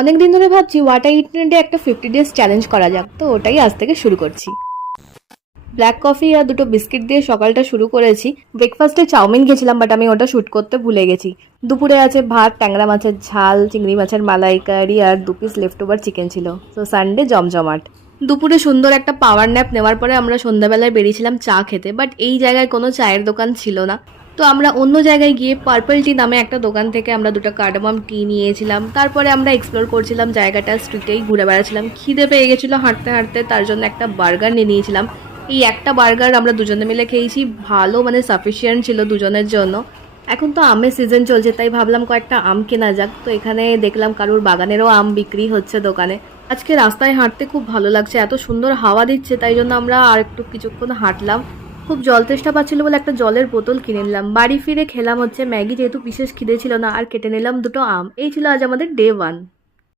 অনেক দিন ধরে ভাবছি ওয়াটার ইন্টারনেটে একটা 50 ডেজ চ্যালেঞ্জ করা যাক, তো ওটাই আজ থেকে শুরু করছি। ব্ল্যাক কফি আর দুটো বিস্কিট দিয়ে সকালটা শুরু করেছি। ব্রেকফাস্টে চাউমিন খেয়েছিলাম, বাট আমি ওটা শ্যুট করতে ভুলে গেছি। দুপুরে আছে ভাত, ট্যাংরা মাছের ঝাল, চিংড়ি মাছের মালাইকারি আর 2 পিস লেফট ওভার চিকেন ছিল। তো সানডে জমজমাট। দুপুরে সুন্দর একটা পাওয়ার ন্যাপ নেওয়ার পরে আমরা সন্ধ্যাবেলায় বেরিয়েছিলাম চা খেতে, বাট এই জায়গায় কোনো চায়ের দোকান ছিল না। তো আমরা অন্য জায়গায় গিয়ে পার্পল টি নামে একটা দোকান থেকে আমরা দুটো কার্ডামাম টি নিয়েছিলাম। তারপরে আমরা এক্সপ্লোর করছিলাম জায়গাটা, স্ট্রিটেই ঘুরে বেড়াচ্ছিলাম। খিদে পেয়ে গেছিলো হাঁটতে হাঁটতে, তার জন্য একটা বার্গার নিয়ে নিয়েছিলাম। এই একটা বার্গার আমরা দুজনে মিলে খেয়েছি, ভালো মানে সাফিসিয়েন্ট ছিল দুজনের জন্য। এখন তো আমের সিজন চলছে, তাই ভাবলাম কয়েকটা আম কেনা যাক। তো এখানে দেখলাম কারুর বাগানেরও আম বিক্রি হচ্ছে দোকানে। আজকে রাস্তায় হাঁটতে খুব ভালো লাগছে, এত সুন্দর হাওয়া দিচ্ছে, তাই জন্য আমরা আর একটু কিছুক্ষণ হাঁটলাম। খুব জল তেষ্টা পাচ্ছিল বলে একটা জলের বোতল কিনে নিলাম। বাড়ি ফিরে খেলাম হচ্ছে ম্যাগি, যেহেতু বিশেষ খিদে ছিল না, আর কেটে নিলাম দুটো আম। এই ছিল আজ আমাদের ডে 1।